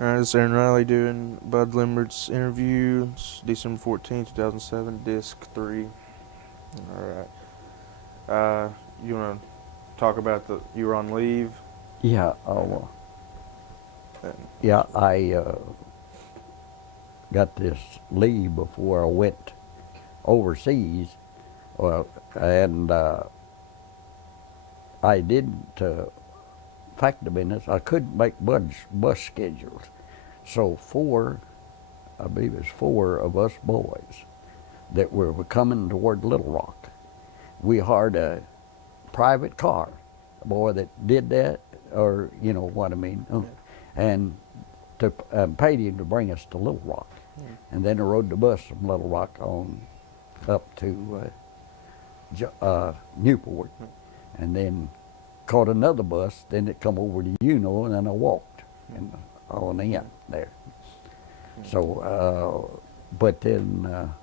Alright, this is Aaron Riley doing Bud Limbert's interview. It's December 14th, 2007, disc 3. Alright. You want to talk about you were on leave? Yeah, And, yeah, I got this leave before I went overseas. Well, and I didn't, fact of business, I couldn't make bus schedules. So I believe it's four of us boys that were coming toward Little Rock. We hired a private car, a boy that did that, or you know what I mean, and paid him to bring us to Little Rock. And then I rode the bus from Little Rock on up to Newport, and then caught another bus. Then it come over to Uno, and then I walked and on in there. So, but then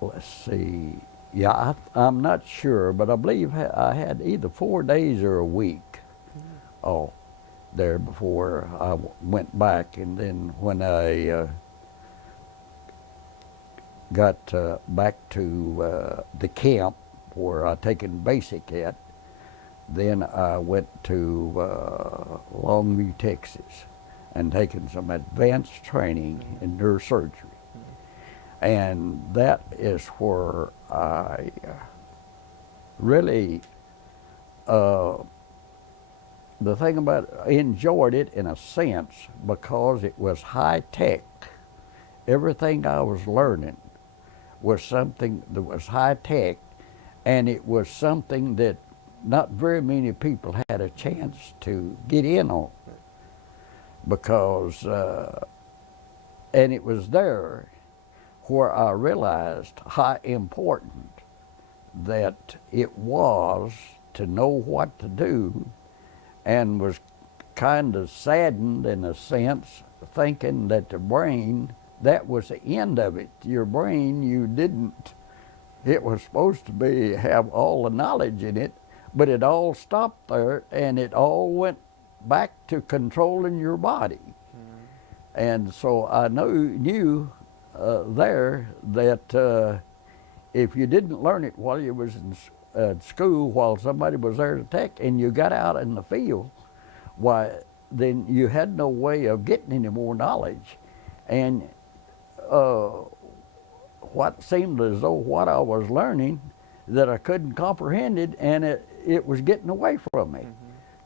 let's see. Yeah, I'm not sure, but I believe I had either 4 days or a week off there before I went back. And then when I got back to the camp where I taken basic at, then I went to Longview, Texas, and taken some advanced training in neurosurgery. And that is where I really, the thing about it, I enjoyed it in a sense because it was high tech. Everything I was learning was something that was high tech, and it was something that not very many people had a chance to get in on, because, and it was there where I realized how important that it was to know what to do, and was kind of saddened in a sense, thinking that the brain, that was the end of it. Your brain, it was supposed to have all the knowledge in it, but it all stopped there, and it all went back to controlling your body. And so I knew there that if you didn't learn it while you was in school, while somebody was there to take, and you got out in the field, why, then you had no way of getting any more knowledge. And what seemed as though what I was learning, that I couldn't comprehend it, and it was getting away from me.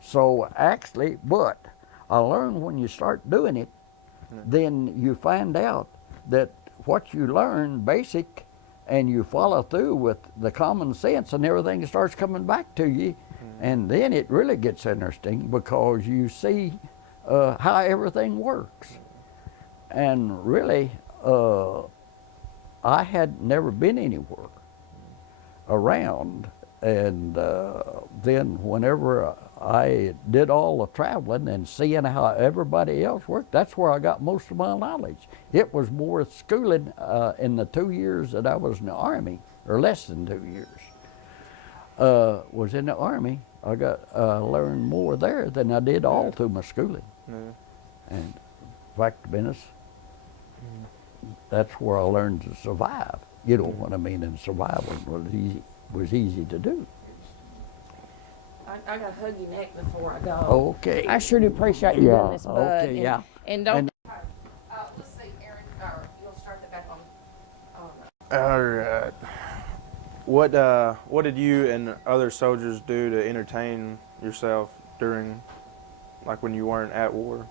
So actually, but I learned when you start doing it, then you find out that what you learn basic, and you follow through with the common sense, and everything starts coming back to you. And then it really gets interesting, because you see how everything works. And really, I had never been anywhere around, and then whenever I did all the traveling and seeing how everybody else worked, that's where I got most of my knowledge. It was more schooling in the 2 years that I was in the Army, or less than 2 years, was in the Army. I learned more there than I did all through my schooling. And fact of business, that's where I learned to survive. You know what I mean? And survival was easy to do. I gotta hug your neck before I go. Okay. I sure do appreciate you doing this, Bud. Okay, and, yeah. And don't. Let's see, Aaron, you'll start that back on. Alright. What did you and other soldiers do to entertain yourself during, like, when you weren't at war?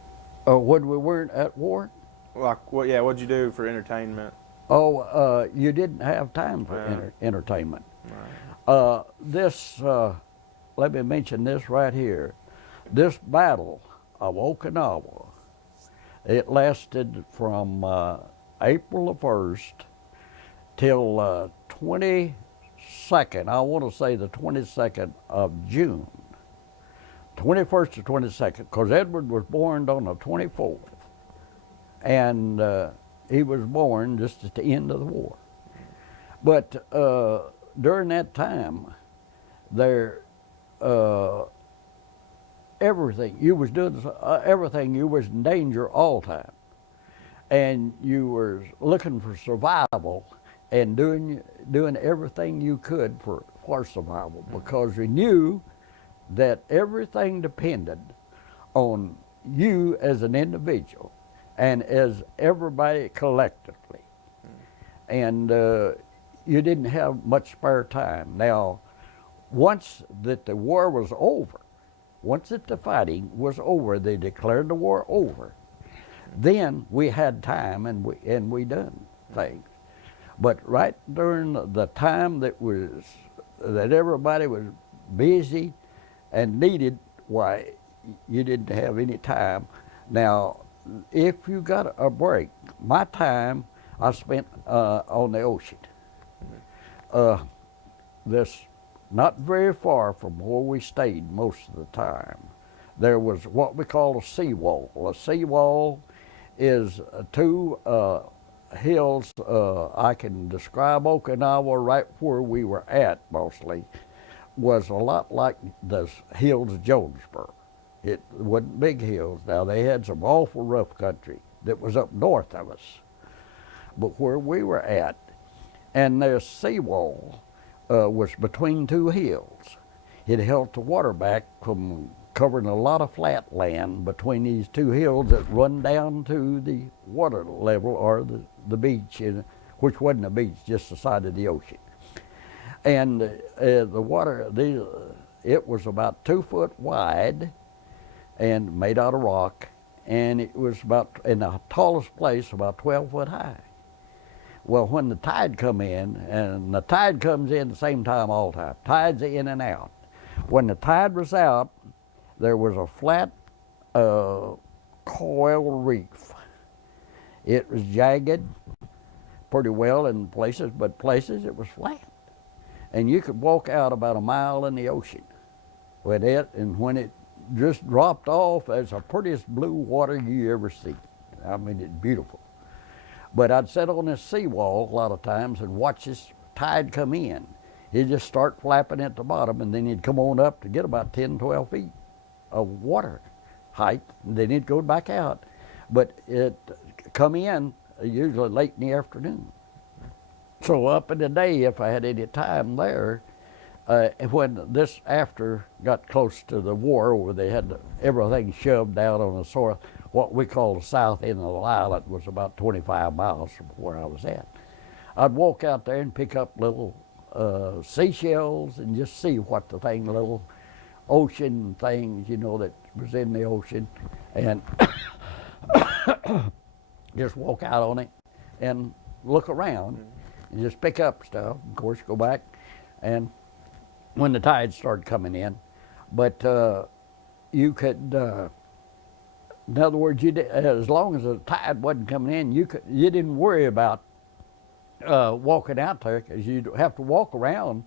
When we weren't at war? Like, what'd you do for entertainment? You didn't have time for entertainment. Right. Let me mention this right here. This battle of Okinawa, it lasted from April the 1st till 22nd, I want to say the 22nd of June. 21st to 22nd, because Edward was born on the 24th. And he was born just at the end of the war. But during that time, there everything. You was doing everything. You was in danger all the time, and you were looking for survival and doing everything you could for survival, because you knew that everything depended on you as an individual and as everybody collectively. And you didn't have much spare time. Now, once that the war was over, once that the fighting was over, they declared the war over, then we had time and we done things. But right during the time that everybody was busy and needed, why, you didn't have any time. Now, if you got a break, my time I spent on the ocean. This not very far from where we stayed most of the time, there was what we call a seawall. A seawall is two hills. I can describe Okinawa right where we were at mostly, was a lot like the hills of Jonesboro. It wasn't big hills. Now, they had some awful rough country that was up north of us. But where we were at, and their seawall was between two hills. It held the water back from covering a lot of flat land between these two hills that run down to the water level, or the beach, which wasn't a beach, just the side of the ocean. And the water, it was about 2 foot wide and made out of rock, and it was about, in the tallest place, about 12 foot high. Well, when the tide come in, and the tide comes in the same time all the time, tide's in and out. When the tide was out, there was a flat coral reef. It was jagged pretty well in places, but places it was flat. And you could walk out about a mile in the ocean with it, and when it just dropped off, it's the prettiest blue water you ever see. I mean, it's beautiful. But I'd sit on this seawall a lot of times and watch this tide come in. He'd just start flapping at the bottom, and then he'd come on up to get about 10, 12 feet of water height, and then he'd go back out. But it come in usually late in the afternoon. So up in the day, if I had any time there, when this after got close to the war, where they had everything shoved down on the sort, what we call the south end of the island, was about 25 miles from where I was at. I'd walk out there and pick up little seashells and just see what the thing, little ocean things, you know, that was in the ocean, and just walk out on it and look around and just pick up stuff. Of course, go back, and when the tide started coming in, but you could, in other words, as long as the tide wasn't coming in, you didn't worry about walking out there, because you'd have to walk around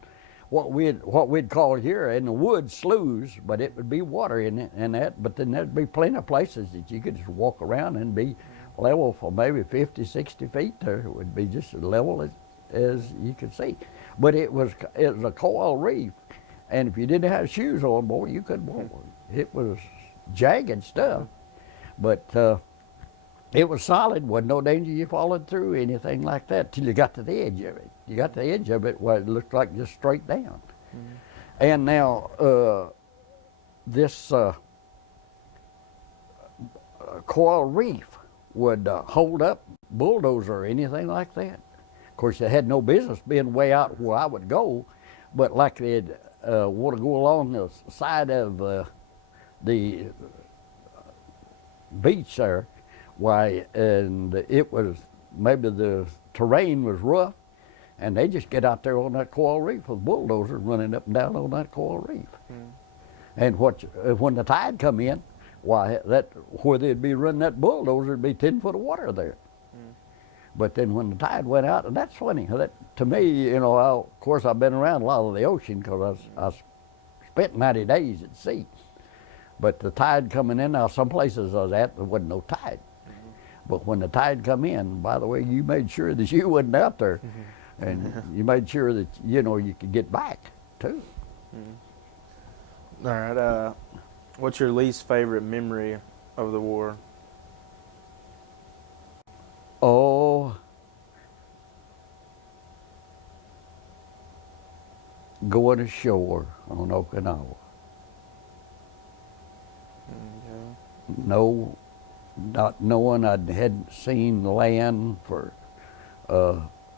what we'd call here in the woods sloughs, but it would be water in it and that. But then there'd be plenty of places that you could just walk around and be level for maybe 50, 60 feet. There it would be just as level as you could see. But it was a coral reef, and if you didn't have shoes on, boy, you couldn't walk. It was jagged stuff, but it was solid. Wasn't no danger you falling through anything like that till you got to the edge of it. You got to the edge of it where it looked like just straight down. And now this coral reef would hold up bulldozer or anything like that. Of course, they had no business being way out where I would go, but like they'd want to go along the side of the beach there, why, and it was, maybe the terrain was rough, and they just get out there on that coral reef with bulldozers running up and down on that coral reef. And when the tide come in, why, that where they'd be running that bulldozer, it'd be 10 foot of water there. But then when the tide went out, and that's funny, that to me, you know, of course I've been around a lot of the ocean because I spent 90 days at sea. But the tide coming in, now some places I was at, there wasn't no tide. But when the tide come in, by the way, you made sure that you wasn't out there. And you made sure that, you know, you could get back too. All right. What's your least favorite memory of the war? Oh, going ashore on Okinawa. Okay. No, not knowing I hadn't seen land for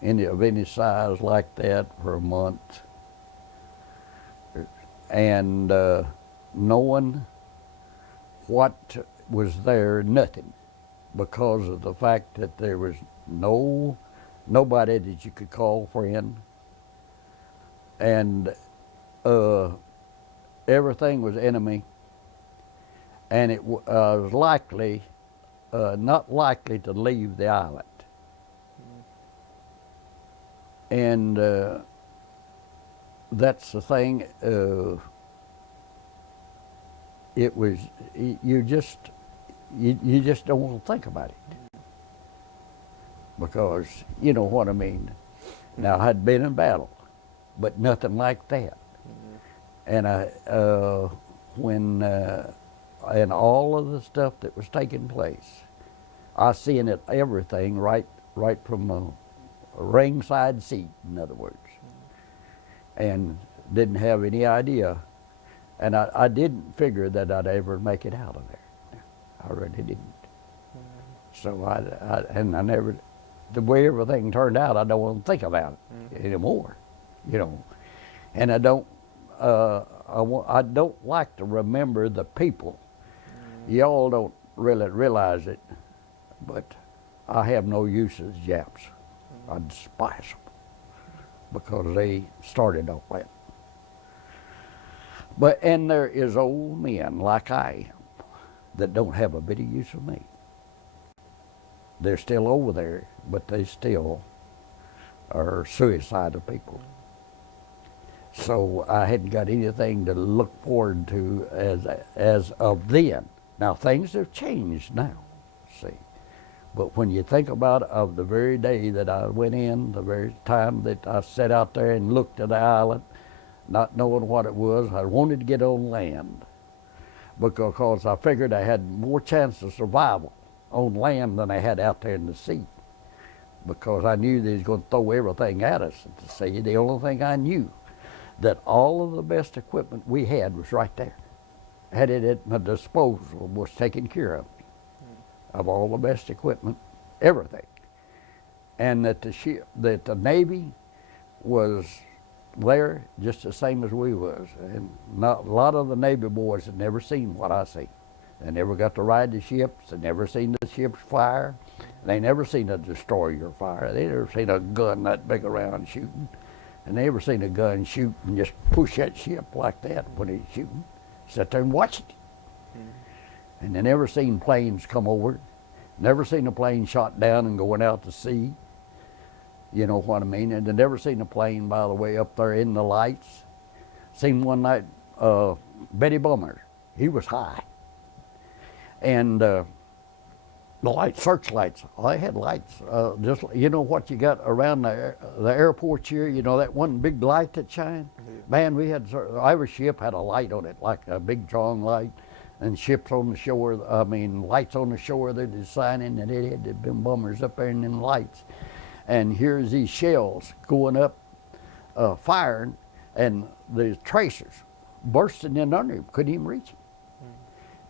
any of any size like that for a month, and knowing what was there, nothing, because of the fact that there was nobody that you could call friend, and everything was enemy, and it was likely, not likely to leave the island. And that's the thing. It was you just don't want to think about it, because you know what I mean. Now I had been in battle, but nothing like that. And when and all of the stuff that was taking place, I seen it everything right from a ringside seat, in other words, and didn't have any idea. And I didn't figure that I'd ever make it out of there. I really didn't. So I never, the way everything turned out, I don't want to think about it anymore, you know. And I don't, I don't like to remember the people. Y'all don't really realize it, but I have no use as Japs. I despise them because they started all that. And there is old men like I am that don't have a bit of use of me. They're still over there, but they still are suicidal people. So I hadn't got anything to look forward to as of then. Now things have changed now, see. But when you think about of the very day that I went in, the very time that I sat out there and looked at the island, not knowing what it was, I wanted to get on land because I figured I had more chance of survival on land than I had out there in the sea, because I knew they was going to throw everything at us at the sea. The only thing I knew, that all of the best equipment we had was right there. Had it at my disposal, was taken care of me, of all the best equipment, everything. And that the Navy was there just the same as we was. And a lot of the Navy boys had never seen what I seen. They never got to ride the ships. They never seen the ships fire. They never seen a destroyer fire. They never seen a gun that big around shooting. And they never seen a gun shoot and just push that ship like that when he's shooting. Sit there and watch it. And they never seen planes come over. Never seen a plane shot down and going out to sea. You know what I mean? And they never seen a plane, by the way, up there in the lights. Seen one night, Betty Bummer. He was high. And the searchlights, they had lights. Just, you know what you got around the airport here? You know that one big light that shined? Yeah. Man, we had, every ship had a light on it, like a big strong light. And ships on the shore, lights on the shore, they're just shining, and it had been bummers up there and them lights. And here's these shells going up, firing, and the tracers bursting in under him, couldn't even reach him.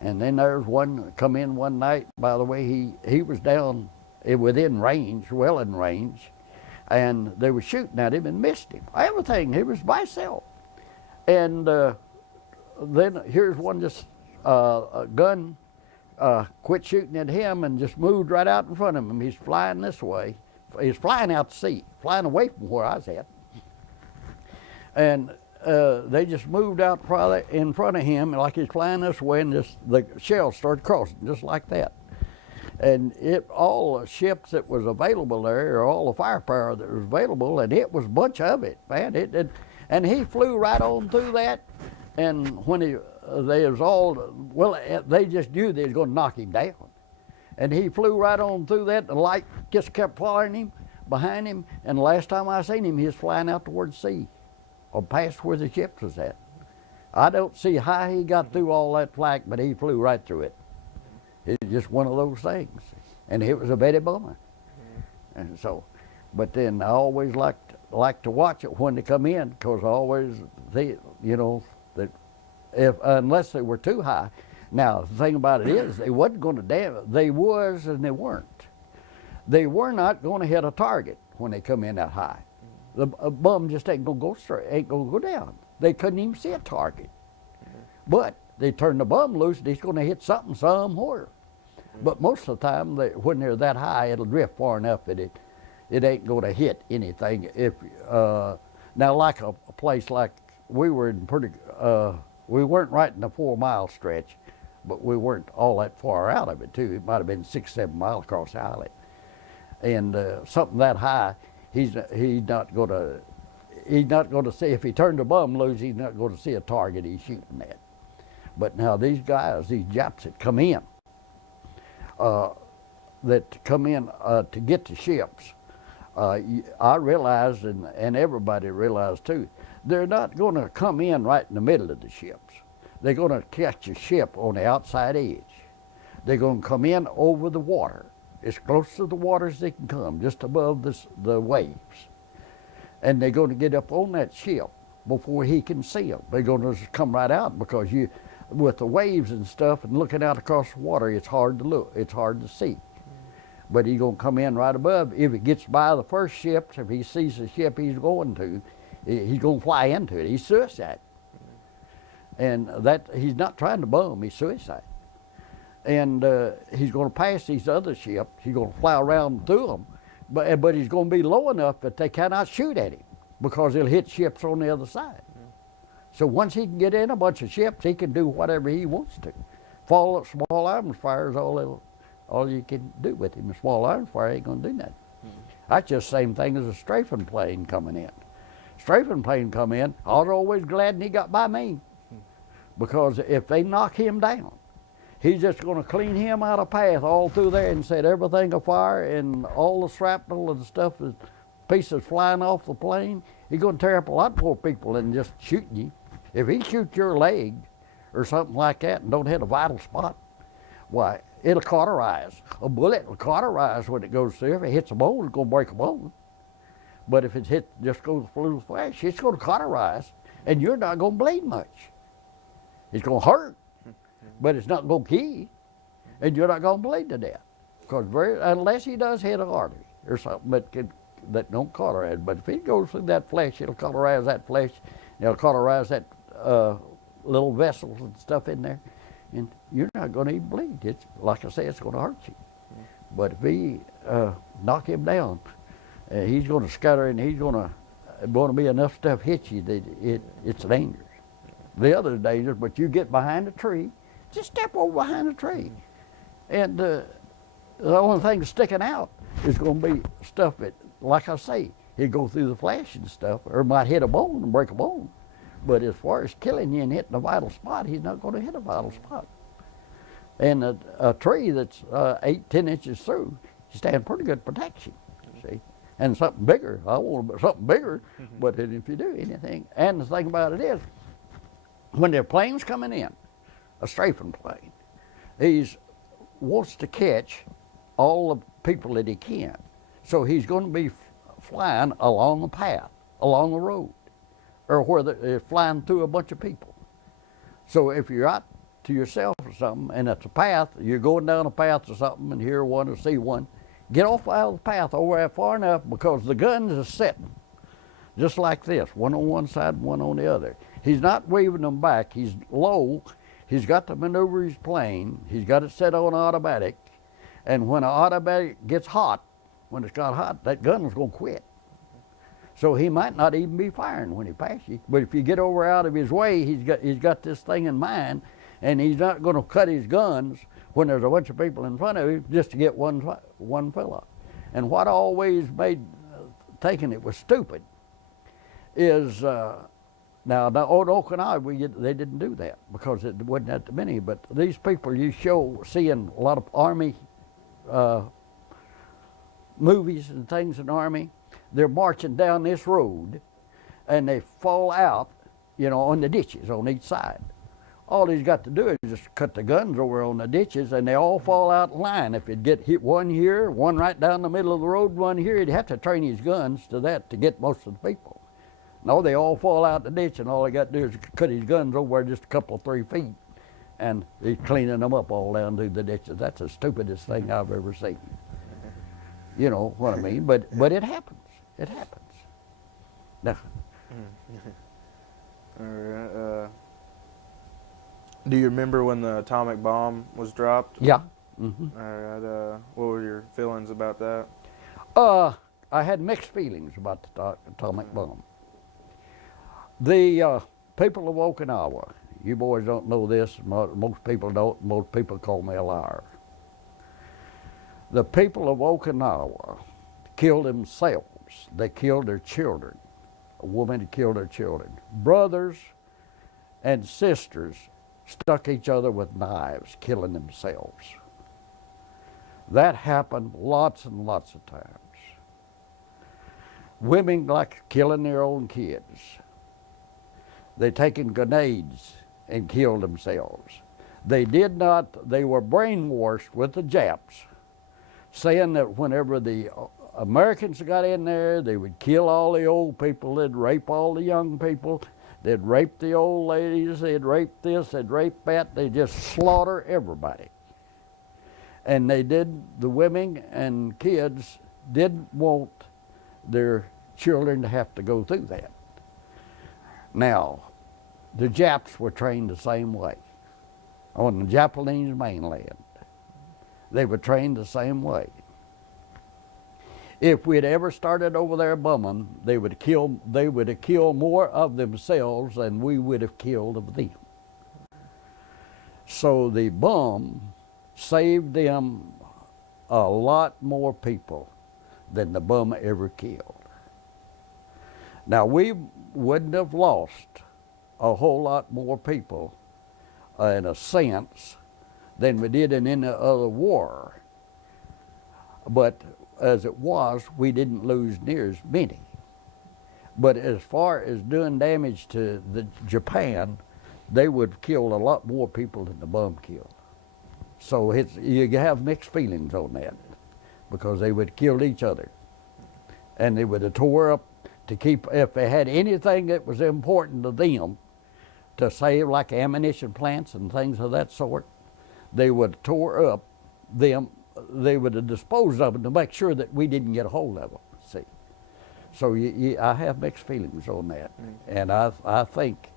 And then there's one come in one night, by the way, he was down within range, well in range, and they were shooting at him and missed him. Everything, he was by himself. And then here's one just, a gun quit shooting at him and just moved right out in front of him. He's flying this way. He's flying out to sea, flying away from where I was at. And they just moved out in front of him, like he's flying this way, and the shells started crossing just like that. And all the ships that was available there, or all the firepower that was available, and it was a bunch of it, man. And he flew right on through that. And when they just knew they was going to knock him down. And he flew right on through that. The light just kept following him, behind him. And the last time I seen him, he was flying out towards sea, or past where the ships was at. I don't see how he got through all that flak, but he flew right through it. It's just one of those things. And it was a Betty Bowman. And so, but then I always liked to watch it when they come in, because always they, you know, that if unless they were too high. Now the thing about it is, they wasn't going to damage. They was and they weren't. They were not going to hit a target when they come in that high. The bum just ain't gonna go straight, ain't gonna go down. They couldn't even see a target. But they turn the bum loose, and he's gonna hit something somewhere. But most of the time, when they're that high, it'll drift far enough that it ain't gonna hit anything. If now, like a place like we were in we weren't right in the 4 mile stretch, but we weren't all that far out of it too. It might have been 6, 7 miles across the island. And something that high, he's not going to see, if he turned the bum loose, he's not going to see a target he's shooting at. But now these guys, these Japs that come in to get the ships, I realized, and everybody realized too, they're not going to come in right in the middle of the ships. They're going to catch a ship on the outside edge. They're going to come in over the water, as close to the water as they can come, just above the waves. And they're going to get up on that ship before he can see them. They're going to just come right out, because with the waves and stuff and looking out across the water, it's hard to look, it's hard to see. But he's going to come in right above. If he gets by the first ships, if he sees the ship he's going to, he's going to fly into it. He's suicide. And that, he's not trying to bum, he's suicide. And he's going to pass these other ships. He's going to fly around through them, but he's going to be low enough that they cannot shoot at him, because he'll hit ships on the other side. So once he can get in a bunch of ships, he can do whatever he wants to. Fall small arms fire is all you can do with him. A small arms fire ain't going to do nothing. That's just the same thing as a strafing plane coming in. Strafing plane come in, I was always glad he got by me, because if they knock him down, he's just going to clean him out of path all through there and set everything afire, and all the shrapnel and stuff, pieces flying off the plane. He's going to tear up a lot more people than just shooting you. If he shoots your leg or something like that and don't hit a vital spot, why, it'll cauterize. A bullet will cauterize when it goes through. If it hits a bone, it's going to break a bone. But if it just goes through the flesh, it's going to cauterize, and you're not going to bleed much. It's going to hurt, but it's not going to kill you, and you're not going to bleed to death, because unless he does hit an artery or something that don't cauterize. But if he goes through that flesh, it'll cauterize that flesh, it'll cauterize that little vessels and stuff in there, and you're not going to even bleed. It's like I say, it's going to hurt you. But if he knock him down, he's going to scatter, and he's going to be enough stuff hit you that it's dangerous. The other dangerous, but you get behind a tree, just step over behind a tree, and the only thing sticking out is going to be stuff that, like I say, he'd go through the flesh and stuff, or might hit a bone and break a bone. But as far as killing you and hitting a vital spot, he's not going to hit a vital spot. And a tree that's 8, 10 inches through, you stand pretty good protection, see. And something bigger, I want something bigger, but if you do anything, and the thing about it is, when their plane's coming in, a strafing plane, he wants to catch all the people that he can. So he's going to be flying along a path, along the road, or where they're flying through a bunch of people. So if you're out to yourself or something, and it's a path, you're going down a path or something, and hear one or see one, get off out of the path over there far enough, because the guns are sitting just like this, one on one side, one on the other. He's not waving them back. He's low. He's got to maneuver his plane. He's got it set on automatic. And when an automatic gets hot, when it's got hot, that gun is going to quit. So he might not even be firing when he passes you. But if you get over out of his way, he's got this thing in mind, and he's not going to cut his guns when there's a bunch of people in front of him just to get one fella. And what always made thinking it was stupid is, now on Okinawa, they didn't do that, because it wasn't that many, but these people you seeing a lot of Army movies and things in the Army, they're marching down this road, and they fall out, you know, on the ditches on each side. All he's got to do is just cut the guns over on the ditches, and they all fall out in line. If he'd get hit one here, one right down the middle of the road, one here, he'd have to train his guns to that to get most of the people. No, they all fall out the ditch, and all he got to do is cut his guns over just a couple of 3 feet, and he's cleaning them up all down through the ditches. That's the stupidest thing I've ever seen. You know what I mean? But it happens. It happens. Now, All right. Do you remember when the atomic bomb was dropped? yeah. Mm-hmm. All right. What were your feelings about that? I had mixed feelings about the atomic bomb. The people of Okinawa, you boys don't know this, most people don't, most people call me a liar. The people of Okinawa killed themselves. They killed their children. A woman killed her children. Brothers and sisters stuck each other with knives, killing themselves. That happened lots and lots of times. Women like killing their own kids. They taken grenades and killed themselves. They were brainwashed with the Japs, saying that whenever the Americans got in there, they would kill all the old people, they'd rape all the young people, they'd rape the old ladies, they'd rape this, they'd rape that, they'd just slaughter everybody. And the women and kids didn't want their children to have to go through that. Now, the Japs were trained the same way on the Japanese mainland. They were trained the same way. If we'd ever started over there bombing, they would have killed more of themselves than we would have killed of them. So the bomb saved them a lot more people than the bomb ever killed. Now, we wouldn't have lost a whole lot more people in a sense than we did in any other war. But as it was, we didn't lose near as many. But as far as doing damage to Japan, they would have killed a lot more people than the bomb killed. So you have mixed feelings on that, because they would have killed each other. And they would have tore up to keep, if they had anything that was important to them to save, like ammunition plants and things of that sort, they would have tore up them, they would have disposed of them to make sure that we didn't get a hold of them, see. So I have mixed feelings on that. And I think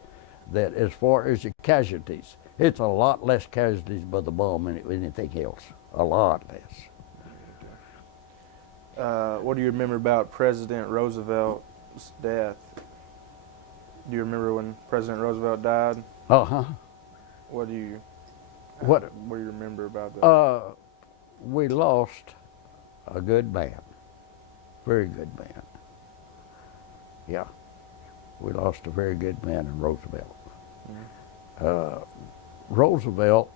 that as far as the casualties, it's a lot less casualties by the bomb than anything else, a lot less. What do you remember about President Roosevelt's death? Do you remember when President Roosevelt died? Uh-huh. What do you remember about that? We lost a good man, very good man. Yeah, we lost a very good man in Roosevelt. Roosevelt,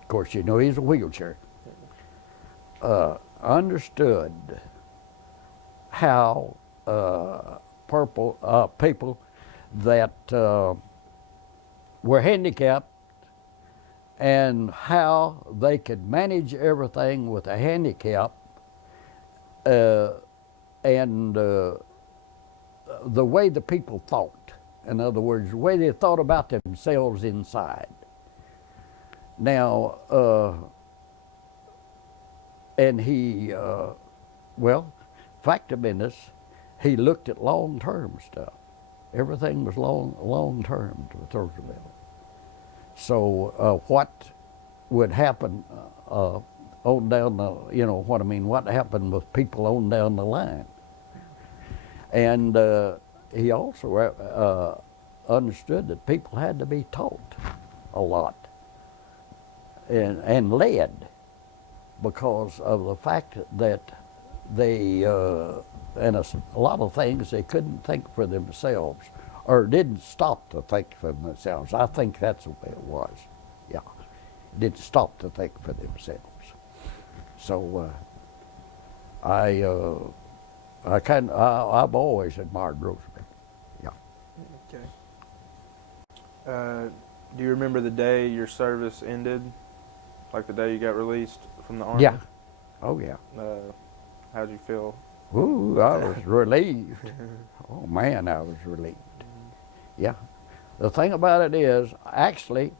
of course, you know, he's a wheelchair, understood how people that were handicapped and how they could manage everything with a handicap, and the way the people thought. In other words, the way they thought about themselves inside. Now, and he, fact of business, he looked at long-term stuff. Everything was long-term with Roosevelt. So what would happen on down the, you know what I mean, what happened with people on down the line. And he also understood that people had to be taught a lot and led, because of the fact that they, and a lot of things they couldn't think for themselves, or didn't stop to think for themselves. I think that's the way it was. Yeah, didn't stop to think for themselves. So I've always admired Roosevelt. Yeah. Okay. Do you remember the day your service ended? Like the day you got released from the Army? Yeah. Oh, yeah. How'd you feel? Ooh, I was relieved. Oh, man, I was relieved. Yeah. The thing about it is, actually,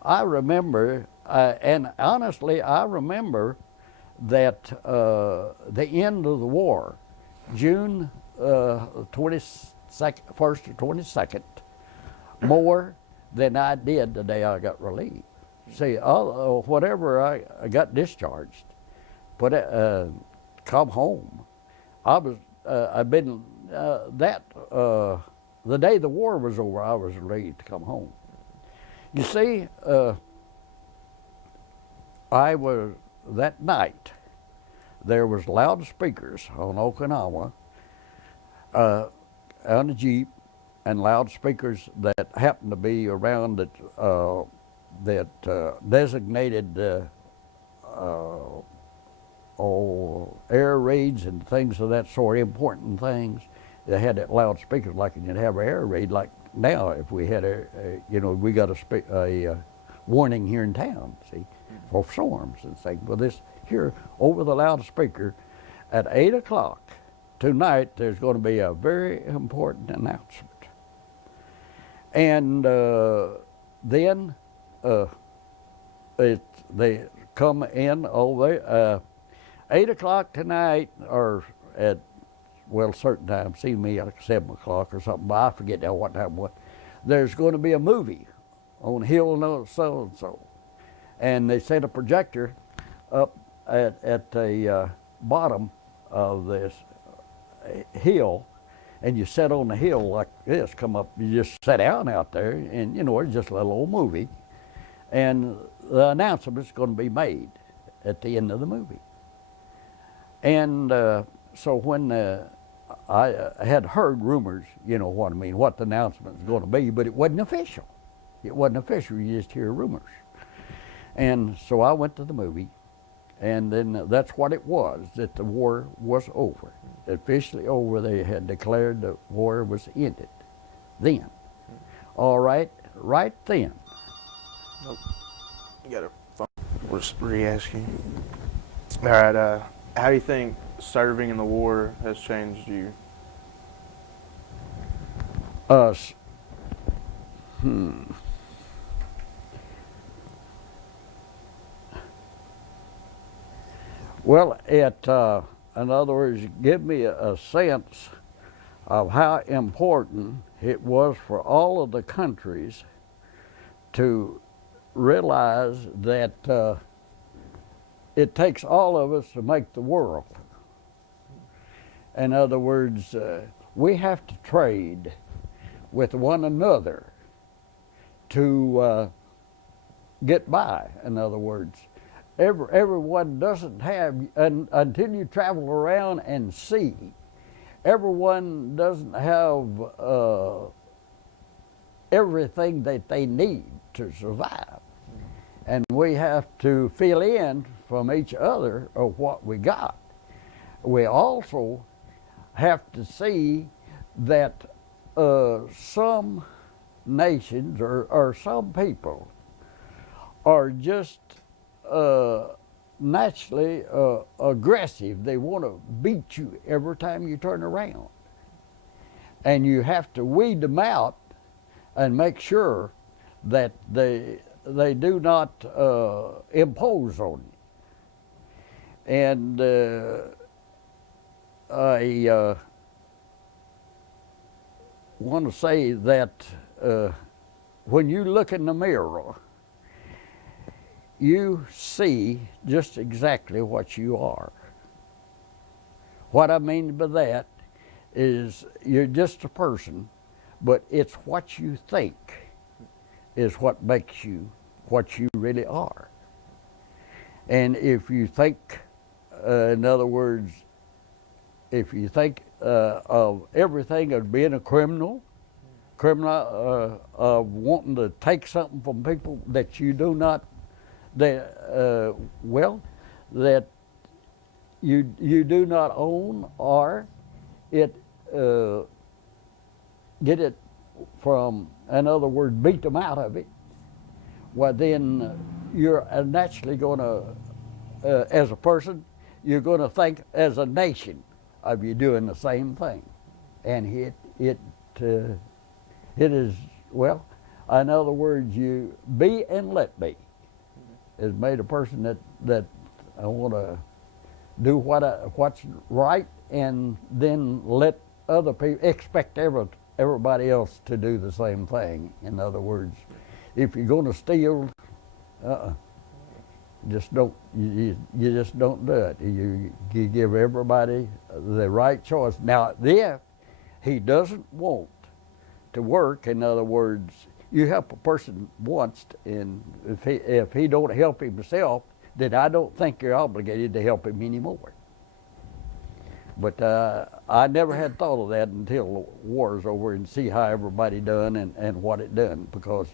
I remember, and honestly, I remember that the end of the war, June 22nd, 1st or 22nd, more than I did the day I got relieved. See, whatever I got discharged, come home. I've been the day the war was over, I was ready to come home. You see, that night, there was loudspeakers on Okinawa, on a Jeep, and loudspeakers that happened to be around that designated air raids and things of that sort, important things. They had that loudspeakers like you'd have an air raid like now if we had we got a warning here in town, see, for storms and things. Well, this here over the loudspeaker at 8 o'clock tonight, there's going to be a very important announcement. And then they come in over 8 o'clock tonight, or at, well, certain times, see me at 7 o'clock or something, but I forget now what time it was. There's going to be a movie on Hill so-and-so. And they set a projector up at the bottom of this hill, and you sit on the hill like this, come up, you just sit down out there, and it's just a little old movie. And the announcement's going to be made at the end of the movie. And so when I had heard rumors, what the announcement was going to be, but it wasn't official. It wasn't official, you just hear rumors. And so I went to the movie, and then that's what it was, that the war was over. Officially over, they had declared the war was ended. Then. All right then. Nope. You got a phone. We'll just re-ask you. All right, how do you think serving in the war has changed you? Us. Well, in other words, give me a sense of how important it was for all of the countries to realize that it takes all of us to make the world. In other words, we have to trade with one another to get by. In other words, everyone doesn't have, until you travel around and see, everyone doesn't have everything that they need to survive. And we have to fill in from each other of what we got. We also have to see that some nations or some people are just naturally aggressive. They want to beat you every time you turn around. And you have to weed them out and make sure that they do not impose on you. And I want to say that when you look in the mirror, you see just exactly what you are. What I mean by that is you're just a person, but it's what you think is what makes you what you really are. And if you think, in other words, if you think of everything as being a criminal, of wanting to take something from people that you do not, that you do not own, or get it from in other words, beat them out of it, well, then you're naturally going to, as a person, you're going to think as a nation of you doing the same thing. And it is, well, in other words, you be and let be. Has made a person that I want to do what's right, and then let other people expect everybody else to do the same thing. In other words, if you're going to steal, just don't you just don't do it. You give everybody the right choice. Now, if he doesn't want to work, in other words, you help a person once, and if he don't help himself, then I don't think you're obligated to help him anymore. But I never had thought of that until the war's over and see how everybody done and what it done. Because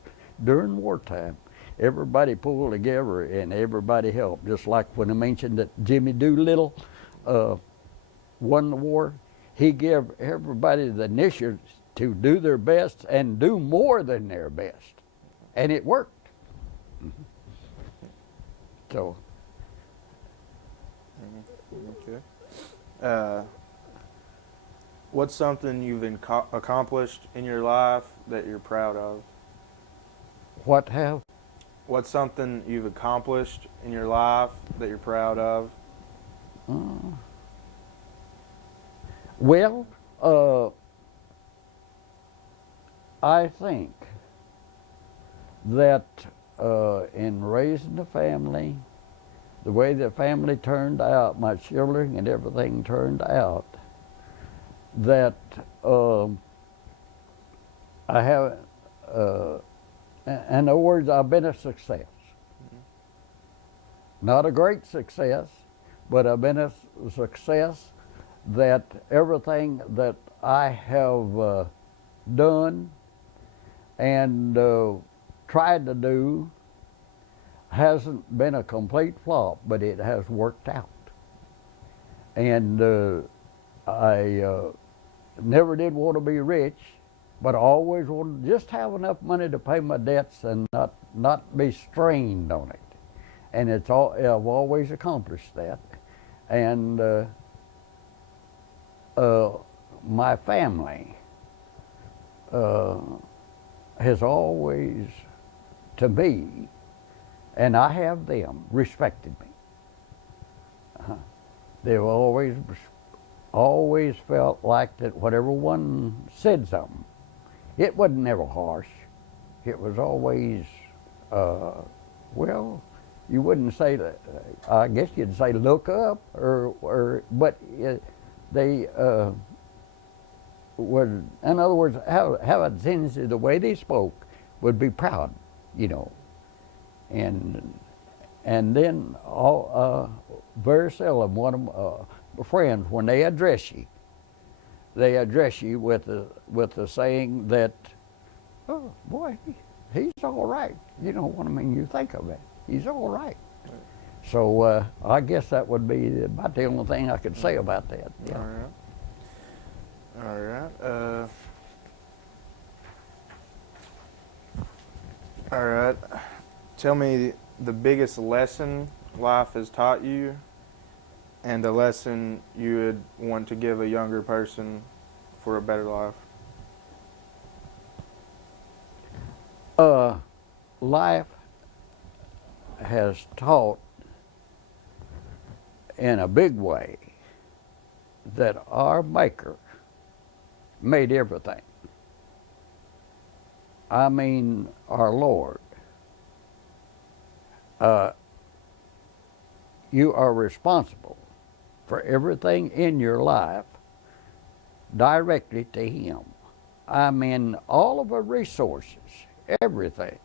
during wartime, everybody pulled together and everybody helped. Just like when I mentioned that Jimmy Doolittle won the war, he gave everybody the initiative to do their best and do more than their best. And it worked. So. Okay. What's something you've accomplished in your life that you're proud of? What have? What's something you've accomplished in your life that you're proud of? Well, I think that in raising the family, the way the family turned out, my children and everything turned out, that I have, in other words, I've been a success. Not a great success, but I've been a success that everything that I have done and tried to do hasn't been a complete flop, but it has worked out. And I never did want to be rich, but I always wanted to just have enough money to pay my debts and not be strained on it. And I've always accomplished that. And my family has always, to me, and I have them, respected me. They've always felt like that whatever one said something, it wasn't never harsh. It was always, well, you wouldn't say that, I guess you'd say look up, but they would, in other words, have a tendency, the way they spoke would be proud, you know. And then very seldom one of my friends, when they address you with the saying that, oh boy, he's all right. You know what I mean? You think of it, he's all right. So I guess that would be about the only thing I could say about that. Yeah. All right. All right. Tell me the biggest lesson life has taught you, and a lesson you would want to give a younger person for a better life. Life has taught in a big way that our Maker made everything. I mean, our Lord. You are responsible for everything in your life directly to Him. I mean, all of our resources, everything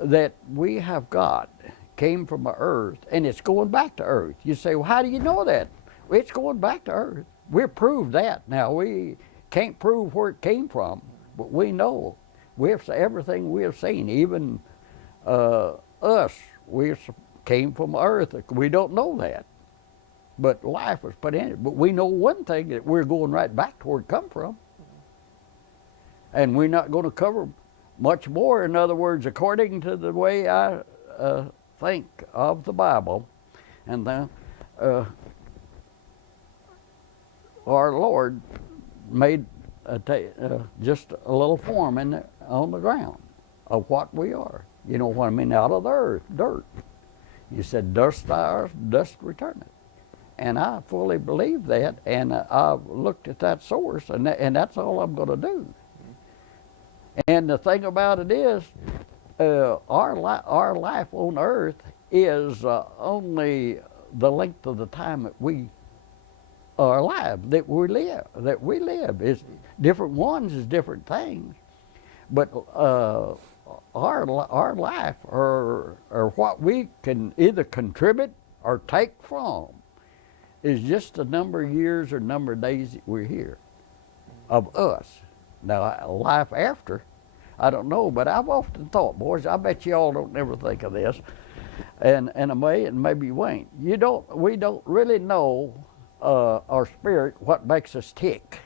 that we have got came from the earth, and it's going back to earth. You say, well, how do you know that? Well, it's going back to earth. We've proved that. Now, we can't prove where it came from, but we know. Everything we have seen, even us, we came from earth. We don't know that, but life was put in it. But we know one thing, that we're going right back to where it come from. And we're not going to cover much more. In other words, according to the way I think of the Bible, and our Lord made just a little form on the ground of what we are. You know what I mean? Out of the earth, dirt. You said, dust thou art, dust return it. And I fully believe that, and I've looked at that source, and that's all I'm going to do. And the thing about it is, our life on earth is only the length of the time that we are alive, that we live. It's different ones is different things, but our life, or what we can either contribute or take from, is just the number of years or number of days that we're here of us. Now, life after, I don't know, but I've often thought, boys, I bet you all don't never think of this, and I may, and maybe you ain't. We don't really know our spirit, what makes us tick.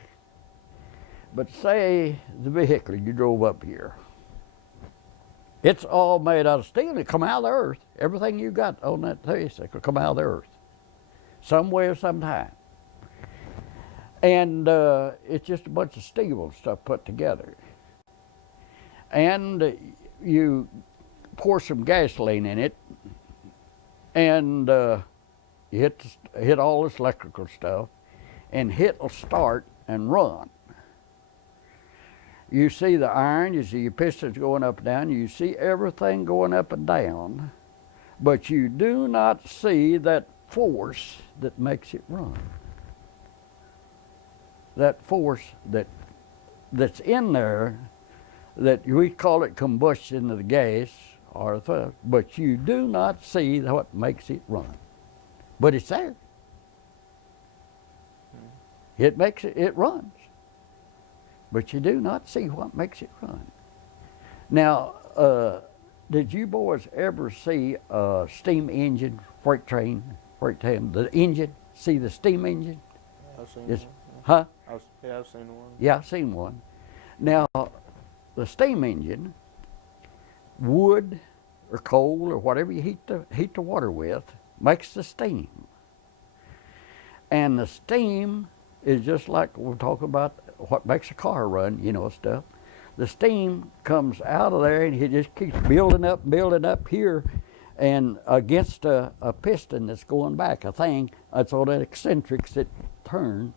But say the vehicle you drove up here, it's all made out of steel. It come out of the earth. Everything you got on that tricycle come out of the earth, somewhere, sometime. And it's just a bunch of steel and stuff put together. And you pour some gasoline in it, and you hit all this electrical stuff, and it'll start and run. You see the iron, you see your pistons going up and down, you see everything going up and down, but you do not see that force that makes it run. That force that's in there, that we call it combustion of the gas, but you do not see what makes it run. But it's there. It runs. But you do not see what makes it run. Now, did you boys ever see a steam engine, freight train, the engine? See the steam engine? I've seen It's, one. huh? I've seen one. Yeah, I've seen one. Now, the steam engine, wood or coal or whatever you heat the water with, makes the steam. And the steam is just like we're talking about what makes a car run, stuff. The steam comes out of there and it just keeps building up here, and against a piston that's going back, a thing that's all that eccentrics that turn.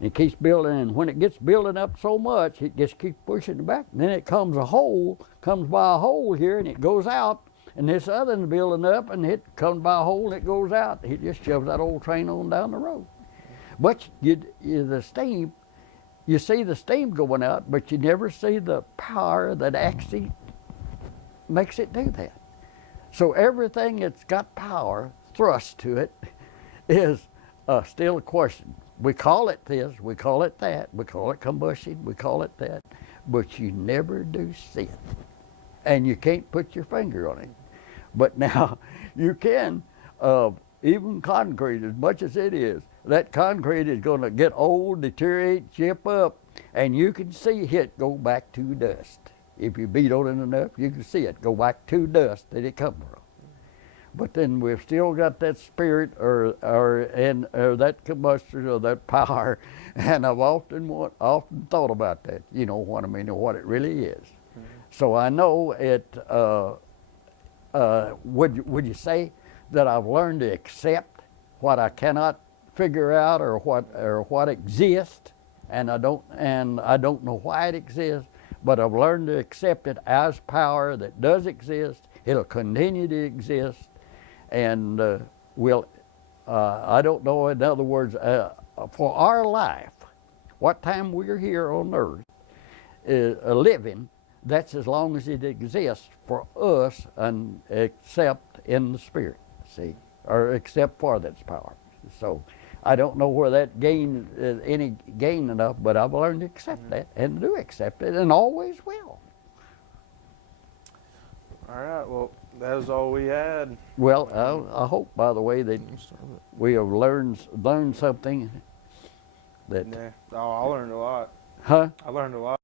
It keeps building, and when it gets building up so much, it just keeps pushing it back. And then it comes by a hole here, and it goes out, and this other one's building up, and it comes by a hole, and it goes out. It just shoves that old train on down the road. But the steam, you see the steam going out, but you never see the power that actually makes it do that. So everything that's got power thrust to it is still a question. We call it this, we call it that, we call it combustion, we call it that, but you never do see it. And you can't put your finger on it. But now, you can, even concrete, as much as it is, that concrete is going to get old, deteriorate, chip up, and you can see it go back to dust. If you beat on it enough, you can see it go back to dust that it come from. But then we've still got that spirit or that combustion or that power, and I've often thought about that. You know what I mean, or what it really is. Mm-hmm. So I know it. Would you say that I've learned to accept what I cannot figure out or what exists, and I don't know why it exists, but I've learned to accept it as power that does exist. It'll continue to exist. And I don't know, in other words, for our life, what time we're here on earth, living, that's as long as it exists for us, and except in the spirit, see, or except for that's power. So I don't know where that any gain enough, but I've learned to accept that, and do accept it, and always will. All right, well, that was all we had. Well, I hope, by the way, that we have learned something. That. Yeah. Oh, I learned a lot. Huh? I learned a lot.